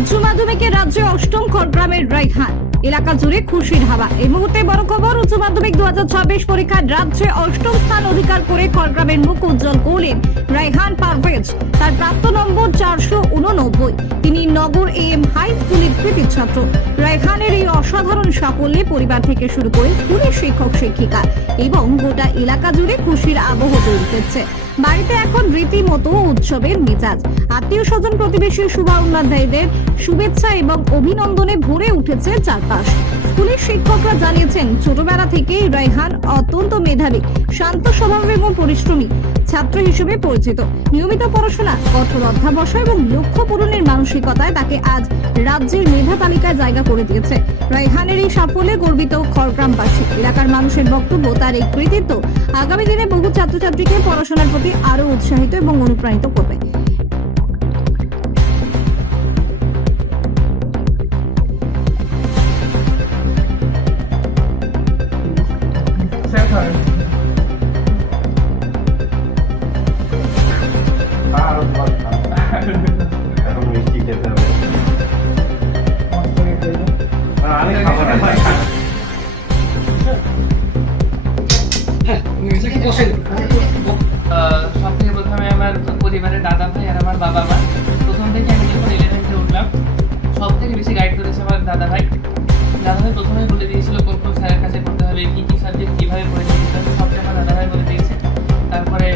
উচ্চ মাধ্যমিকে রাজ্যে অষ্টম খড়গ্রামের রায়হান এলাকা জুড়ে খুশির হাওয়া। এই মুহূর্তে বড় খবর, উচ্চ মাধ্যমিক 2026 পরীক্ষায় রাজ্যে অষ্টম স্থান অধিকার করে খড়গ্রামের মুখ উজ্জ্বল করলেন রায়হান পারভেজ। তার প্রাপ্ত নম্বর 489। তিনি নগর AM হাই স্কুলের কৃতি ছাত্র। রায়হানের এই অসাধারণ সাফল্যে পরিবার থেকে শুরু করে স্কুলের শিক্ষক শিক্ষিকা এবং গোটা এলাকা জুড়ে খুশির আবহ তৈরি হচ্ছে। বাড়িতে এখন রীতিমতো উৎসবের মেজাজ। আত্মীয় স্বজন, প্রতিবেশী, শুভানুধ্যায়ীদের শুভেচ্ছা এবং অভিনন্দনে ভরে উঠেছে চারপাশ। স্কুলের শিক্ষকরা জানিয়েছেন, ছোটবেলা থেকেই রায়হান অত্যন্ত মেধাবী, শান্ত স্বভাবের এবং পরিশ্রমী ছাত্র হিসেবে পরিচিত। নিয়মিত পড়াশোনা, কঠোর অধ্যাবসায় এবং লক্ষ্য পূরণের মানসিকতায় তাকে আজ রাজ্যের মেধা তালিকায় জায়গা করে দিয়েছে। রায়হানের এই সাফল্যে গর্বিত খড়গ্রামবাসী। এলাকার মানুষের বক্তব্য, তার এই কৃতিত্ব আগামী দিনে বহু ছাত্রছাত্রীকে পড়াশোনার প্রতি আরো উৎসাহিত এবং অনুপ্রাণিত করবে। সব থেকে প্রথমে আমার পরিবারের দাদা ভাই আর আমার বাবা মা। প্রথম থেকে আমি যখন 11th উঠলাম, সব থেকে বেশি গাইড করেছে আমার দাদা ভাই। দাদা ভাই প্রথমেই বলে দিয়েছিল কোন কোন স্যারের কাছে পড়তে হবে, কী কী সাবজেক্ট কীভাবে পড়ে দিয়েছে, সবটা আমার দাদা ভাই বলে দিয়েছে। তারপরে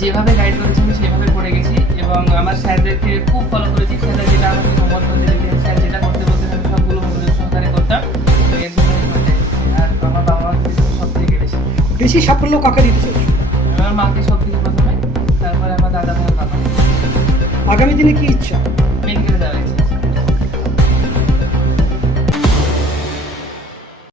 যেভাবে গাইড করেছে আমি সেভাবে পড়ে গেছি এবং আমার স্যারদেরকে খুব ফলো করেছি। স্যাররা যেটা আমাকে হোমওয়ার্ক করতে দিতেন, স্যার যেটা করতে বলতেন আমি সবগুলো মনোযোগ সহকারে করতাম। এর জন্য আমি করতে আর আমার বাবা মা সব থেকে বেশি সাফল্য কাকে দিতে চাইছো? আমার মাকে সব থেকে প্রথমে, তারপরে আমার দাদা ভাই বাবা। আগামী দিনে কি ইচ্ছা?